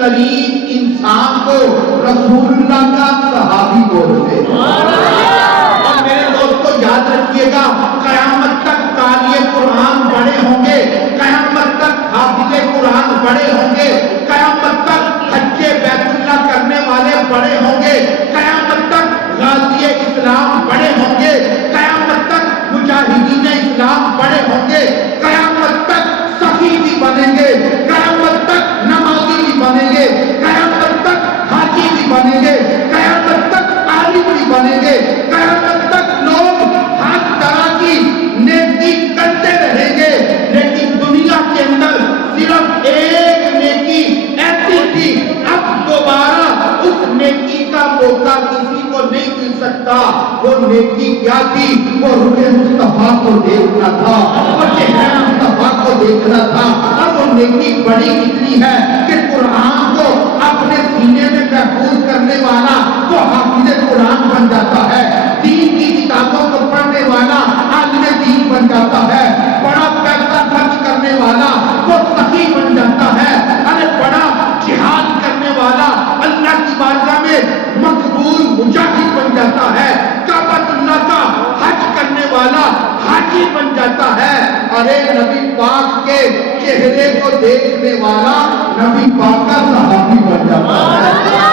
ترین انسان کو رسول اللہ کا صحابی بولتے ہیں۔ اور میرے دوستو یاد رکھیے گا، قیامت تک قاری قرآن بڑے ہوں گے، قیامت تک حافظ قرآن بڑے ہوں گے، قیامت تک حج بیت اللہ کرنے والے بڑے ہوں گے، قیامت تک غازی اسلام بڑے ہوں گے، قیامت تک مجاہدین اسلام بڑے ہوں گے، قیامت تک سخی بھی بنیں گے، قیامت تک نمازی بھی بنیں گے، قیامت تک حاجی بھی بنیں گے، قیامت تک عالم بھی بنیں گے، قیامت تک لوگ ہر طرح کی نیکی کرتے رہیں گے، لیکن دنیا کے اندر صرف ایک نیکی ایسی تھی، اب دوبارہ اس نیکی کا موقع کسی کو نہیں مل سکتا۔ وہ نیکی کیا تھی؟ وہ روح مصطفیٰ کو دیکھنا تھا، وہ چہرہ مصطفیٰ کو دیکھنا تھا۔ اور وہ نیکی بڑی اتنی ہے کہ قرآن کو اپنے سینے میں محفوظ کرنے والا وہ حافظ قرآن بن جاتا ہے، دین کی کتابوں کو پڑھنے والا عالم دین بن جاتا ہے، بڑا پیسہ خرچ کرنے والا وہ سخی بن جاتا ہے، ارے بڑا جہاد کرنے والا اللہ کی بارگاہ میں مقبول مجاہد بن جاتا ہے، کعبۃ اللہ کا حج کرنے والا حاجی بن جاتا ہے، ارے نبی پاک کے چہرے کو دیکھنے والا نبی پاک کا صحابی بن جاتا ہے۔